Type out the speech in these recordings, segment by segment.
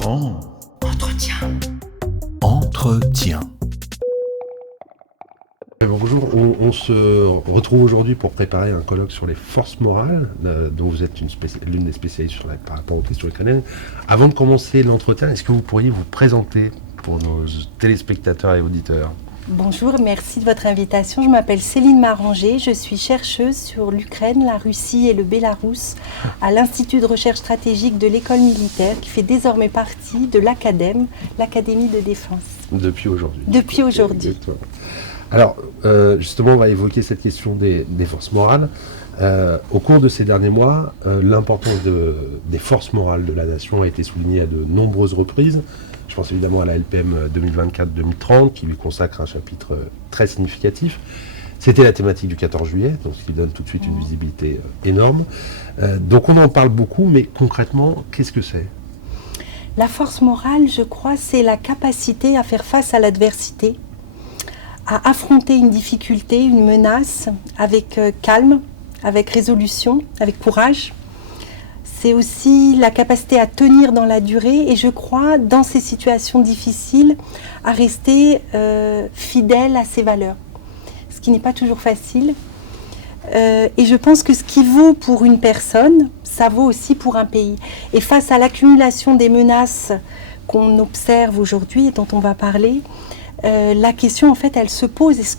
grand Entretien. entretien. Bonjour, on se retrouve aujourd'hui pour préparer un colloque sur les forces morales, dont vous êtes l'une des spécialistes par rapport aux questions ukrainiennes. Avant de commencer l'entretien, est-ce que vous pourriez vous présenter pour nos téléspectateurs et auditeurs ? Bonjour, merci de votre invitation. Je m'appelle Céline Maranger, je suis chercheuse sur l'Ukraine, la Russie et le Bélarus à l'Institut de recherche stratégique de l'école militaire qui fait désormais partie de l'Académie de défense. Depuis aujourd'hui. Depuis aujourd'hui. Alors, justement, on va évoquer cette question des forces morales. Au cours de ces derniers mois, l'importance des forces morales de la nation a été soulignée à de nombreuses reprises. Je pense évidemment à la LPM 2024-2030, qui lui consacre un chapitre très significatif. C'était la thématique du 14 juillet, donc ce qui donne tout de suite une visibilité énorme. Donc on en parle beaucoup, mais concrètement, qu'est-ce que c'est ? La force morale, je crois, c'est la capacité à faire face à l'adversité, à affronter une difficulté, une menace avec calme, avec résolution, avec courage. C'est aussi la capacité à tenir dans la durée et je crois, dans ces situations difficiles, à rester fidèle à ses valeurs, ce qui n'est pas toujours facile. Et je pense que ce qui vaut pour une personne, ça vaut aussi pour un pays. Et face à l'accumulation des menaces qu'on observe aujourd'hui et dont on va parler, la question, en fait, elle se pose. Est-ce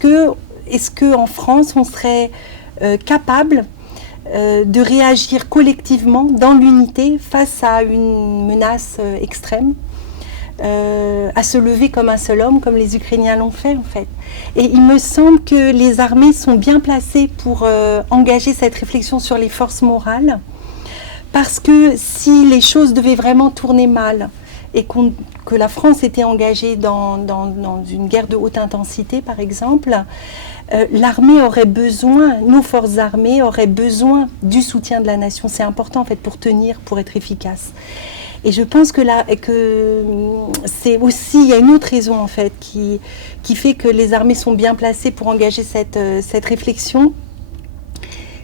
que en France, on serait capable de réagir collectivement dans l'unité face à une menace extrême, à se lever comme un seul homme, comme les Ukrainiens l'ont fait en fait. Et il me semble que les armées sont bien placées pour engager cette réflexion sur les forces morales, parce que si les choses devaient vraiment tourner mal et que la France était engagée dans une guerre de haute intensité par exemple, l'armée aurait besoin, nos forces armées auraient besoin du soutien de la nation. C'est important en fait pour tenir, pour être efficace. Et je pense que c'est aussi, il y a une autre raison en fait qui fait que les armées sont bien placées pour engager cette réflexion.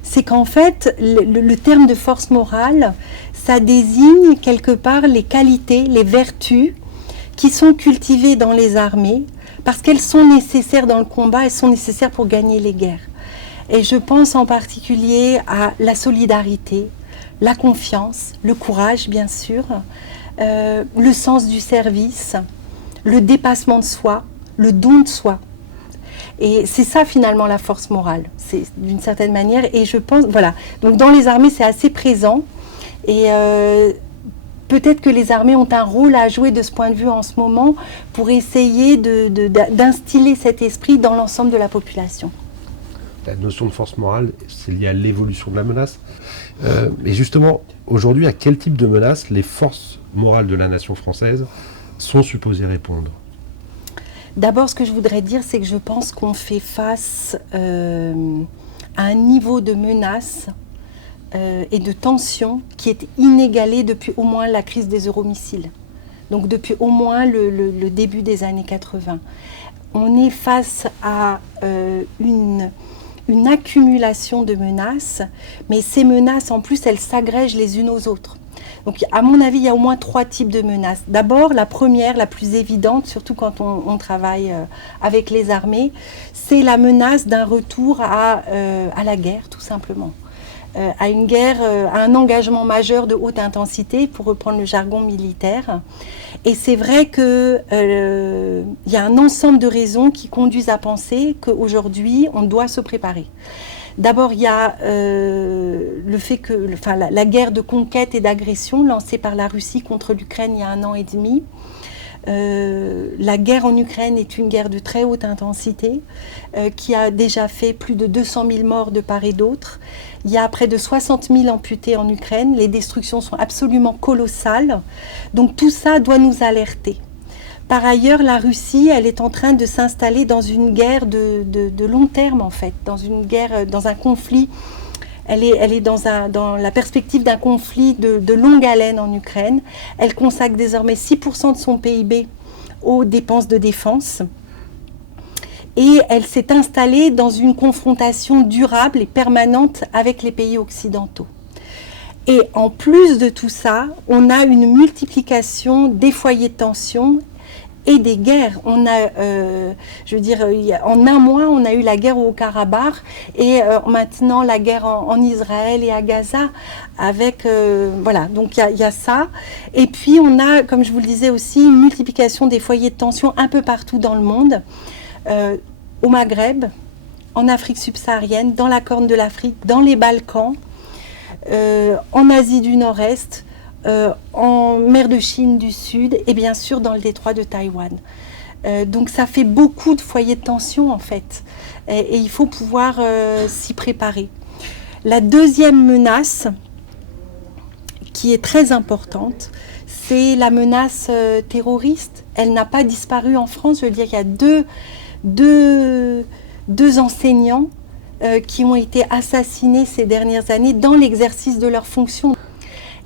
C'est qu'en fait, le terme de force morale, ça désigne quelque part les qualités, les vertus qui sont cultivées dans les armées, parce qu'elles sont nécessaires dans le combat, elles sont nécessaires pour gagner les guerres. Et je pense en particulier à la solidarité, la confiance, le courage bien sûr, le sens du service, le dépassement de soi, le don de soi. Et c'est ça finalement la force morale, c'est d'une certaine manière. Et je pense, voilà, donc dans les armées c'est assez présent. Et peut-être que les armées ont un rôle à jouer de ce point de vue en ce moment pour essayer d'instiller cet esprit dans l'ensemble de la population. La notion de force morale, c'est lié à l'évolution de la menace. Et justement, aujourd'hui, à quel type de menace les forces morales de la nation française sont supposées répondre ? D'abord, ce que je voudrais dire, c'est que je pense qu'on fait face à un niveau de menace et de tension qui est inégalé depuis au moins la crise des euromissiles. Donc depuis au moins le début des années 80. On est face à une accumulation de menaces, mais ces menaces, en plus, elles s'agrègent les unes aux autres. Donc, à mon avis, il y a au moins 3 types de menaces. D'abord, la première, la plus évidente, surtout quand on travaille avec les armées, c'est la menace d'un retour à la guerre, tout simplement. À une guerre, à un engagement majeur de haute intensité, pour reprendre le jargon militaire. Et c'est vrai qu'il y a un ensemble de raisons qui conduisent à penser qu'aujourd'hui, on doit se préparer. D'abord, il y a le fait que la guerre de conquête et d'agression lancée par la Russie contre l'Ukraine il y a 1 an et demi. La guerre en Ukraine est une guerre de très haute intensité qui a déjà fait plus de 200 000 morts de part et d'autre. Il y a près de 60 000 amputés en Ukraine. Les destructions sont absolument colossales. Donc tout ça doit nous alerter. Par ailleurs, la Russie, elle est en train de s'installer dans une guerre de long terme en fait, dans un conflit. Elle est dans la perspective d'un conflit de longue haleine en Ukraine. Elle consacre désormais 6% de son PIB aux dépenses de défense. Et elle s'est installée dans une confrontation durable et permanente avec les pays occidentaux. Et en plus de tout ça, on a une multiplication des foyers de tension et des guerres. On a, en un mois, on a eu la guerre au Haut-Karabakh et maintenant la guerre en Israël et à Gaza. Voilà, donc il y a ça. Et puis on a, comme je vous le disais aussi, une multiplication des foyers de tension un peu partout dans le monde, au Maghreb, en Afrique subsaharienne, dans la Corne de l'Afrique, dans les Balkans, en Asie du Nord-Est, en mer de Chine du Sud et bien sûr dans le détroit de Taïwan. Donc ça fait beaucoup de foyers de tension en fait et il faut pouvoir s'y préparer. La deuxième menace qui est très importante, c'est la menace terroriste. Elle n'a pas disparu en France. Je veux dire, il y a deux enseignants qui ont été assassinés ces dernières années dans l'exercice de leurs fonctions.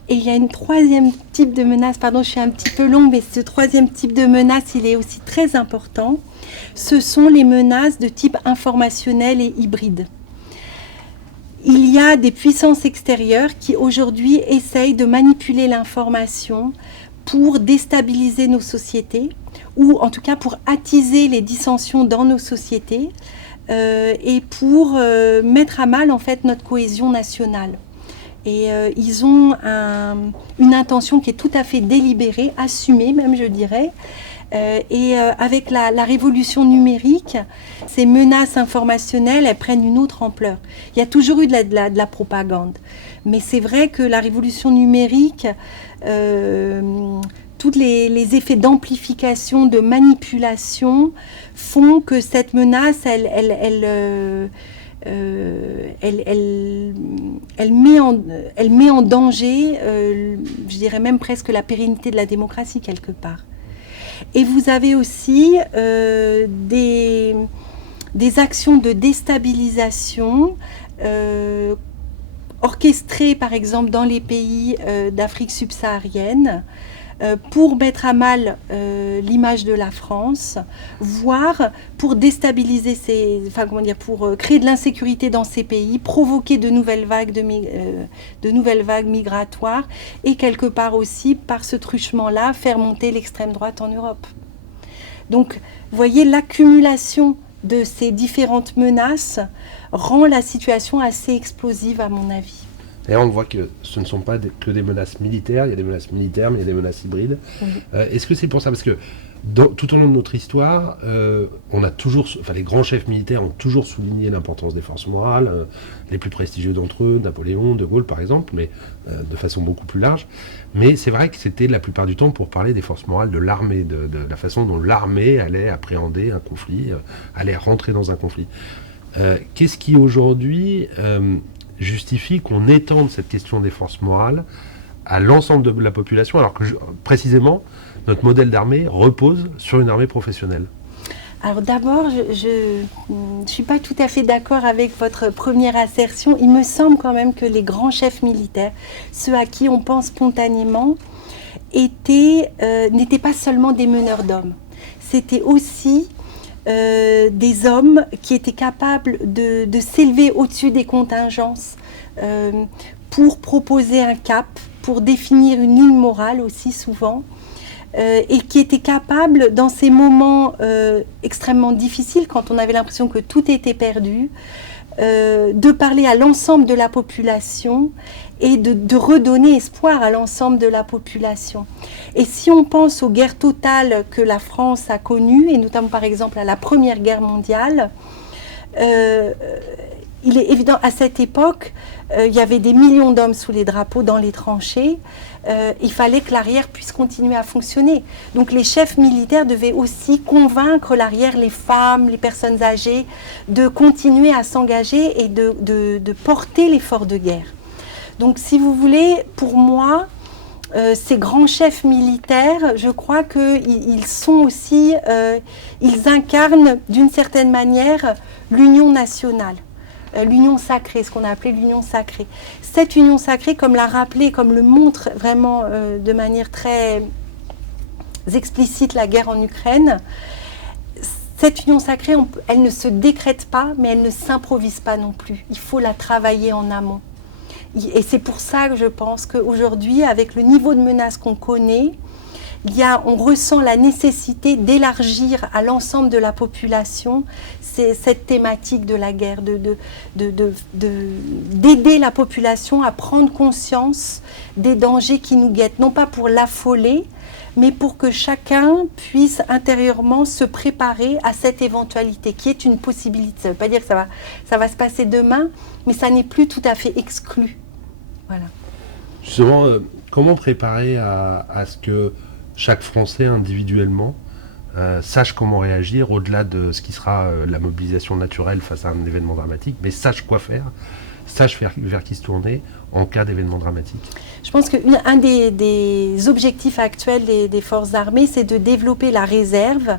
Et il y a une troisième type de menace, pardon, je suis un petit peu longue, mais ce troisième type de menace, il est aussi très important. Ce sont les menaces de type informationnel et hybride. Il y a des puissances extérieures qui aujourd'hui essayent de manipuler l'information pour déstabiliser nos sociétés, ou en tout cas pour attiser les dissensions dans nos sociétés et pour mettre à mal en fait notre cohésion nationale. Et ils ont une intention qui est tout à fait délibérée, assumée même je dirais. Avec la révolution numérique, ces menaces informationnelles, elles prennent une autre ampleur. Il y a toujours eu de la propagande. Mais c'est vrai que la révolution numérique, tous les effets d'amplification, de manipulation font que cette menace, elle met en danger, je dirais même presque la pérennité de la démocratie quelque part. Et vous avez aussi des actions de déstabilisation orchestrées par exemple dans les pays d'Afrique subsaharienne pour mettre à mal l'image de la France, voire pour déstabiliser pour créer de l'insécurité dans ces pays, provoquer de nouvelles vagues migratoires et quelque part aussi, par ce truchement-là, faire monter l'extrême droite en Europe. Donc, vous voyez, l'accumulation de ces différentes menaces rend la situation assez explosive à mon avis. D'ailleurs, on voit que ce ne sont pas que des menaces militaires, il y a des menaces militaires, mais il y a des menaces hybrides. Oui. Est-ce que c'est pour ça? Parce que tout au long de notre histoire, les grands chefs militaires ont toujours souligné l'importance des forces morales, les plus prestigieux d'entre eux, Napoléon, De Gaulle par exemple, mais de façon beaucoup plus large. Mais c'est vrai que c'était la plupart du temps pour parler des forces morales de l'armée, de la façon dont l'armée allait appréhender un conflit, allait rentrer dans un conflit. Qu'est-ce qui aujourd'hui justifie qu'on étende cette question des forces morales à l'ensemble de la population, alors que précisément notre modèle d'armée repose sur une armée professionnelle? Alors d'abord, je ne suis pas tout à fait d'accord avec votre première assertion. Il me semble quand même que les grands chefs militaires, ceux à qui on pense spontanément, n'étaient pas seulement des meneurs d'hommes. C'était aussi des hommes qui étaient capables de s'élever au-dessus des contingences pour proposer un cap, pour définir une ligne morale aussi souvent, et qui étaient capables, dans ces moments extrêmement difficiles, quand on avait l'impression que tout était perdu, de parler à l'ensemble de la population et de redonner espoir à l'ensemble de la population. Et si on pense aux guerres totales que la France a connues, et notamment par exemple à la Première Guerre mondiale, il est évident, à cette époque, il y avait des millions d'hommes sous les drapeaux dans les tranchées. Il fallait que l'arrière puisse continuer à fonctionner. Donc les chefs militaires devaient aussi convaincre l'arrière, les femmes, les personnes âgées, de continuer à s'engager et de porter l'effort de guerre. Donc si vous voulez, pour moi, ces grands chefs militaires, je crois qu'ils sont aussi, ils incarnent d'une certaine manière l'union nationale. L'union sacrée, ce qu'on a appelé l'union sacrée. Cette union sacrée, comme l'a rappelé, comme le montre vraiment de manière très explicite la guerre en Ukraine, cette union sacrée, elle ne se décrète pas, mais elle ne s'improvise pas non plus. Il faut la travailler en amont. Et c'est pour ça que je pense qu'aujourd'hui, avec le niveau de menace qu'on connaît, on ressent la nécessité d'élargir à l'ensemble de la population cette thématique de la guerre, d'aider la population à prendre conscience des dangers qui nous guettent, non pas pour l'affoler, mais pour que chacun puisse intérieurement se préparer à cette éventualité, qui est une possibilité. Ça ne veut pas dire que ça va se passer demain, mais ça n'est plus tout à fait exclu. Voilà. Justement, comment préparer à ce que chaque Français individuellement sache comment réagir au-delà de ce qui sera la mobilisation naturelle face à un événement dramatique, mais sache quoi faire, sache vers qui se tourner en cas d'événement dramatique? Je pense qu'un des objectifs actuels des forces armées, c'est de développer la réserve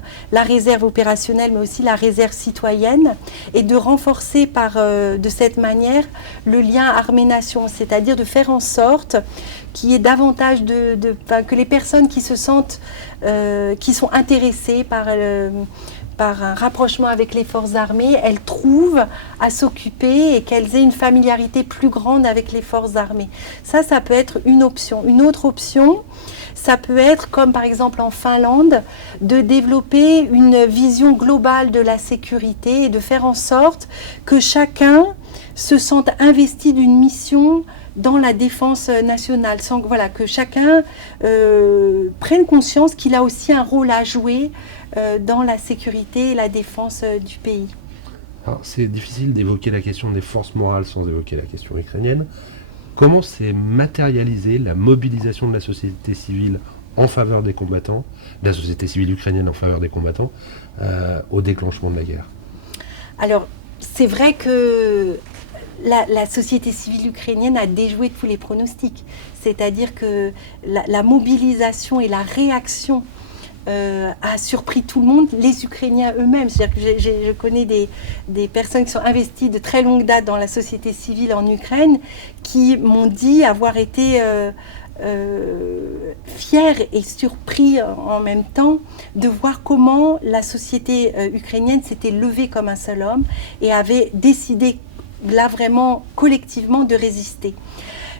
opérationnelle, mais aussi la réserve citoyenne, et de renforcer de cette manière le lien armée-nation, c'est-à-dire de faire en sorte qu'il y ait davantage que les personnes qui se sentent, qui sont intéressées par un rapprochement avec les forces armées, elles trouvent à s'occuper et qu'elles aient une familiarité plus grande avec les forces armées. Ça peut être une option. Une autre option, ça peut être, comme par exemple en Finlande, de développer une vision globale de la sécurité et de faire en sorte que chacun se sente investi d'une mission dans la défense nationale, que chacun prenne conscience qu'il a aussi un rôle à jouer dans la sécurité et la défense du pays. Alors, c'est difficile d'évoquer la question des forces morales sans évoquer la question ukrainienne. Comment s'est matérialisée la mobilisation de la société civile en faveur des combattants, de la société civile ukrainienne en faveur des combattants, au déclenchement de la guerre? Alors, c'est vrai que la société civile ukrainienne a déjoué tous les pronostics. C'est-à-dire que la mobilisation et la réaction a surpris tout le monde, les Ukrainiens eux-mêmes. C'est-à-dire que je connais des personnes qui sont investies de très longue date dans la société civile en Ukraine qui m'ont dit avoir été fiers et surpris en même temps de voir comment la société ukrainienne s'était levée comme un seul homme et avait décidé là vraiment collectivement de résister.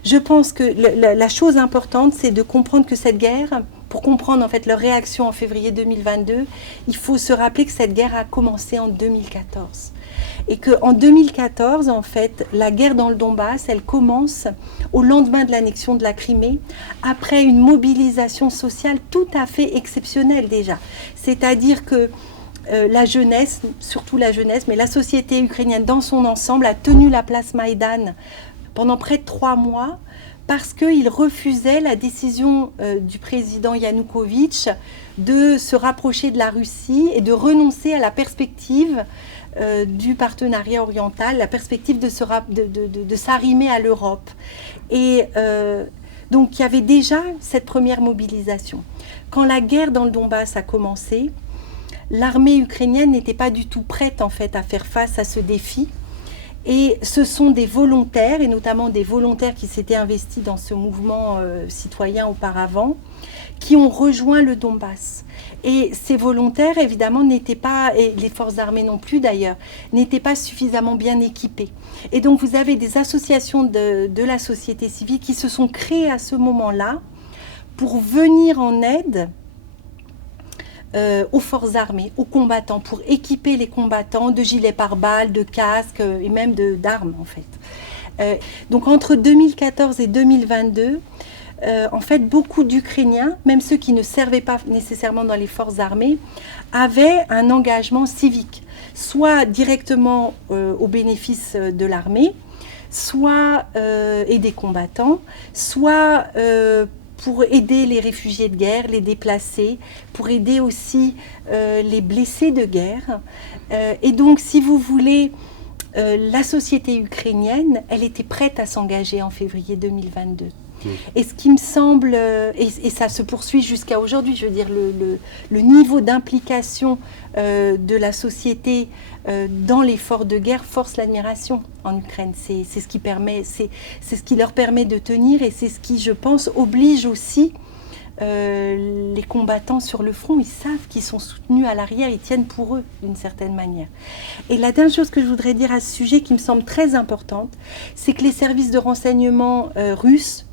Je pense que la chose importante, c'est de comprendre que cette guerre, pour comprendre en fait leur réaction en février 2022, il faut se rappeler que cette guerre a commencé en 2014. Et qu'en 2014, en fait, la guerre dans le Donbass, elle commence au lendemain de l'annexion de la Crimée, après une mobilisation sociale tout à fait exceptionnelle déjà. C'est-à-dire que la jeunesse, surtout la jeunesse, mais la société ukrainienne dans son ensemble a tenu la place Maïdan pendant près de 3 mois parce qu'il refusait la décision du président Yanukovych de se rapprocher de la Russie et de renoncer à la perspective du partenariat oriental, la perspective de s'arrimer à l'Europe. Et donc il y avait déjà cette première mobilisation. Quand la guerre dans le Donbass a commencé, l'armée ukrainienne n'était pas du tout prête en fait à faire face à ce défi. Et ce sont des volontaires, et notamment des volontaires qui s'étaient investis dans ce mouvement citoyen auparavant, qui ont rejoint le Donbass. Et ces volontaires, évidemment, n'étaient pas, et les forces armées non plus d'ailleurs, n'étaient pas suffisamment bien équipés. Et donc vous avez des associations de la société civile qui se sont créées à ce moment-là pour venir en aide aux forces armées, aux combattants, pour équiper les combattants de gilets pare-balles, de casques et même d'armes en fait. Donc entre 2014 et 2022, en fait beaucoup d'Ukrainiens, même ceux qui ne servaient pas nécessairement dans les forces armées, avaient un engagement civique, soit directement au bénéfice de l'armée, soit et des combattants, soit pour aider les réfugiés de guerre, les déplacés, pour aider aussi les blessés de guerre. Et donc, si vous voulez, la société ukrainienne, elle était prête à s'engager en février 2022. Et ce qui me semble, et ça se poursuit jusqu'à aujourd'hui, je veux dire, le niveau d'implication de la société dans l'effort de guerre force l'admiration en Ukraine. C'est ce qui permet, c'est ce qui leur permet de tenir, et c'est ce qui, je pense, oblige aussi les combattants sur le front, ils savent qu'ils sont soutenus à l'arrière, ils tiennent pour eux d'une certaine manière. Et la dernière chose que je voudrais dire à ce sujet qui me semble très importante, c'est que les services de renseignement russes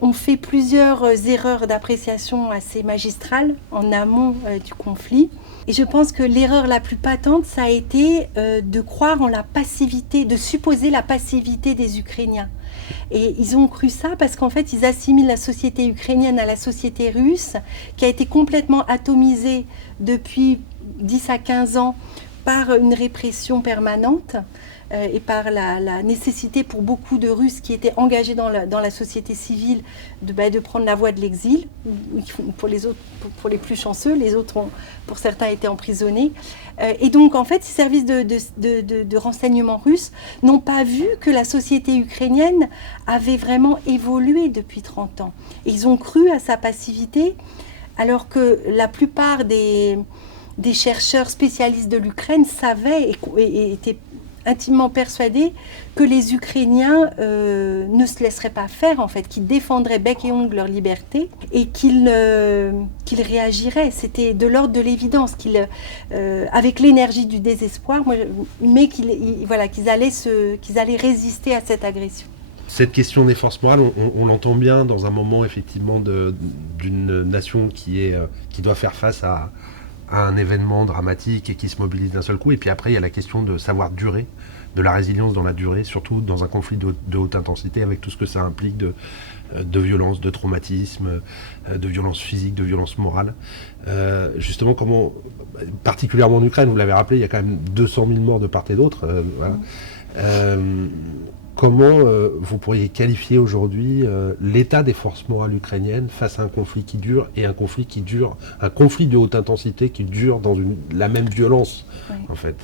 ont fait plusieurs erreurs d'appréciation assez magistrales en amont du conflit. Et je pense que l'erreur la plus patente, ça a été de croire en la passivité, de supposer la passivité des Ukrainiens. Et ils ont cru ça parce qu'en fait, ils assimilent la société ukrainienne à la société russe, qui a été complètement atomisée depuis 10 à 15 ans par une répression permanente et par la nécessité pour beaucoup de Russes qui étaient engagés dans la société civile de prendre la voie de l'exil. Pour les autres, pour les plus chanceux, les autres ont, pour certains, été emprisonnés. Et donc, en fait, ces services de renseignement russes n'ont pas vu que la société ukrainienne avait vraiment évolué depuis 30 ans. Et ils ont cru à sa passivité, alors que la plupart des chercheurs spécialistes de l'Ukraine savaient et étaient intimement persuadés que les Ukrainiens ne se laisseraient pas faire, en fait, qu'ils défendraient bec et ongle leur liberté et qu'ils réagiraient. C'était de l'ordre de l'évidence, avec l'énergie du désespoir, mais qu'ils allaient résister à cette agression. Cette question des forces morales, on l'entend bien dans un moment effectivement d'une nation qui doit faire face à un événement dramatique et qui se mobilise d'un seul coup. Et puis après, il y a la question de savoir durer, de la résilience dans la durée, surtout dans un conflit de haute intensité, avec tout ce que ça implique de violence, de traumatisme, de violence physique, de violence morale. Justement, comment, particulièrement en Ukraine, vous l'avez rappelé, il y a quand même 200 000 morts de part et d'autre. Voilà. Comment vous pourriez qualifier aujourd'hui l'état des forces morales ukrainiennes face à un conflit qui dure et un conflit de haute intensité qui dure dans la même violence, oui. En fait?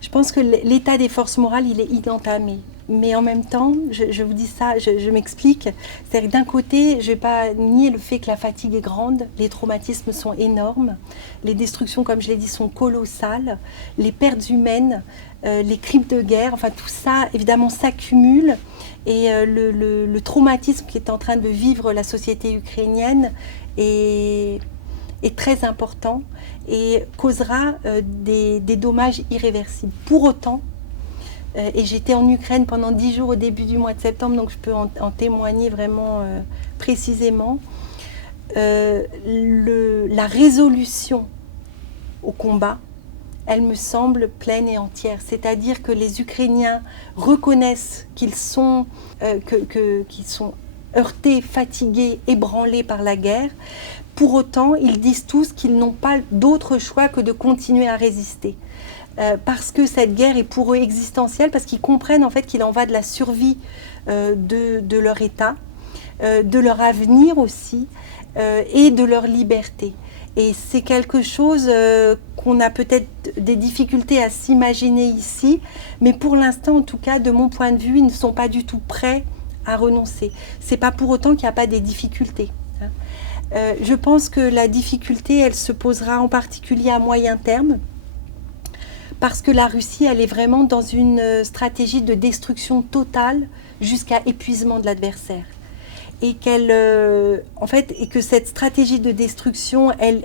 Je pense que l'état des forces morales, il est inentamé. Mais en même temps, je vous dis ça, je m'explique. C'est-à-dire que d'un côté, je ne vais pas nier le fait que la fatigue est grande, les traumatismes sont énormes, les destructions, comme je l'ai dit, sont colossales, les pertes humaines, les crimes de guerre, enfin tout ça, évidemment, s'accumule. Et le traumatisme qui est en train de vivre la société ukrainienne est très important et causera des dommages irréversibles. Pour autant, et j'étais en Ukraine pendant 10 jours au début du mois de septembre, donc je peux en témoigner vraiment précisément. La résolution au combat, elle me semble pleine et entière. C'est-à-dire que les Ukrainiens reconnaissent qu'ils sont heurtés, fatigués, ébranlés par la guerre. Pour autant, ils disent tous qu'ils n'ont pas d'autre choix que de continuer à résister. Parce que cette guerre est pour eux existentielle, parce qu'ils comprennent en fait qu'il en va de la survie de leur État, de leur avenir aussi, et de leur liberté. Et c'est quelque chose qu'on a peut-être des difficultés à s'imaginer ici, mais pour l'instant, en tout cas, de mon point de vue, ils ne sont pas du tout prêts à renoncer. C'est pas pour autant qu'il n'y a pas des difficultés. Je pense que la difficulté, elle se posera en particulier à moyen terme, parce que la Russie, elle est vraiment dans une stratégie de destruction totale jusqu'à épuisement de l'adversaire. Et que cette stratégie de destruction, elle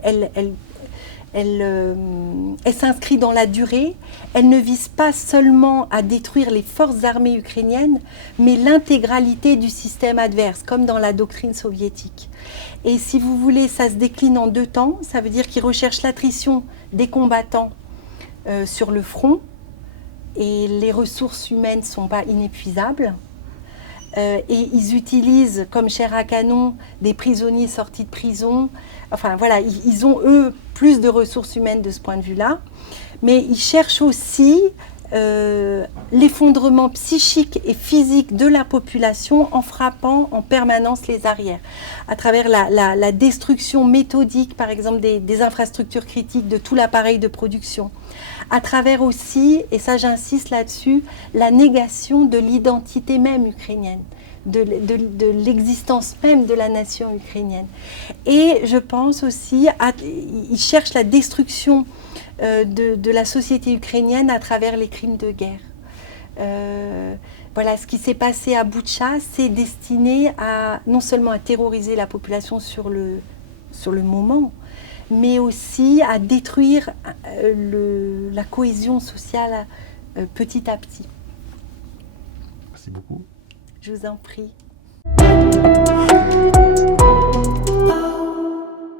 s'inscrit dans la durée. Elle ne vise pas seulement à détruire les forces armées ukrainiennes, mais l'intégralité du système adverse, comme dans la doctrine soviétique. Et si vous voulez, ça se décline en 2 temps. Ça veut dire qu'ils recherchent l'attrition des combattants sur le front, et les ressources humaines ne sont pas inépuisables. Et ils utilisent comme chair à canon des prisonniers sortis de prison. Enfin voilà, ils ont eux plus de ressources humaines de ce point de vue-là, mais ils cherchent aussi l'effondrement psychique et physique de la population en frappant en permanence les arrières, à travers la destruction méthodique, par exemple, des infrastructures critiques, de tout l'appareil de production, à travers aussi, et ça j'insiste là-dessus, la négation de l'identité même ukrainienne, de l'existence même de la nation ukrainienne. Et je pense aussi, ils cherchent la destruction de la société ukrainienne à travers les crimes de guerre. Voilà, ce qui s'est passé à Boutcha, c'est destiné à non seulement à terroriser la population sur le sur le moment, mais aussi à détruire la cohésion sociale petit à petit. Merci beaucoup. Je vous en prie.